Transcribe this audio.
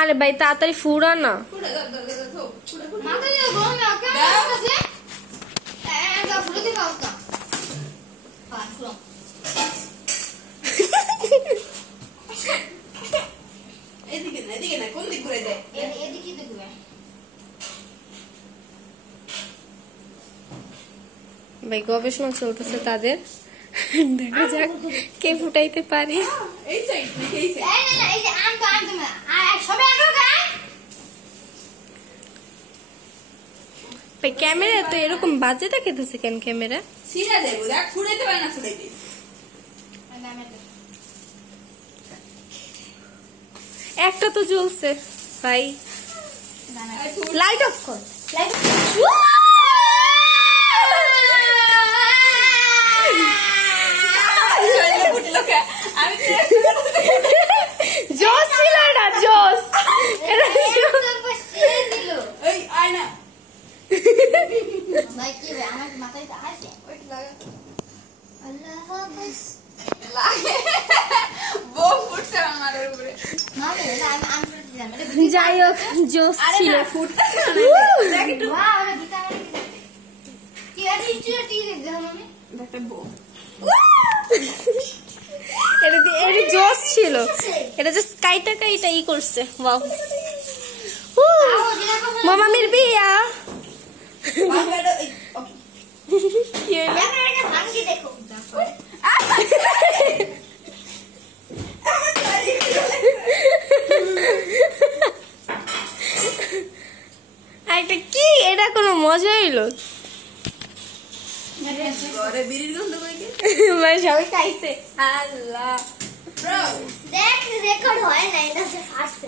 আরে ভাই তাড়াতাড়ি ফুড়া না। ভাই গবেষণা চলতেছে তাদের, দেখা যাক কে ফুটাইতে পারে। ক্যামেরা তো এরকম বাজে দেখাইতেছে কেন? ক্যামেরা একটা তো জ্বলছে ভাই, লাইট অফ কর। জোস ছিল না, জোস যাই হোক জোস ছিল। এটা জোস ছিল, এটা জাস্ট কাইটা কাইটা ই করছে। ওয়াও, মামামির বিয়া। এটা কি? এটা কোনো মজা হইলো? সবাই খাইছে। আল্লাহ, দেখ রেকর্ড হয় না, এটা ফার্স্ট।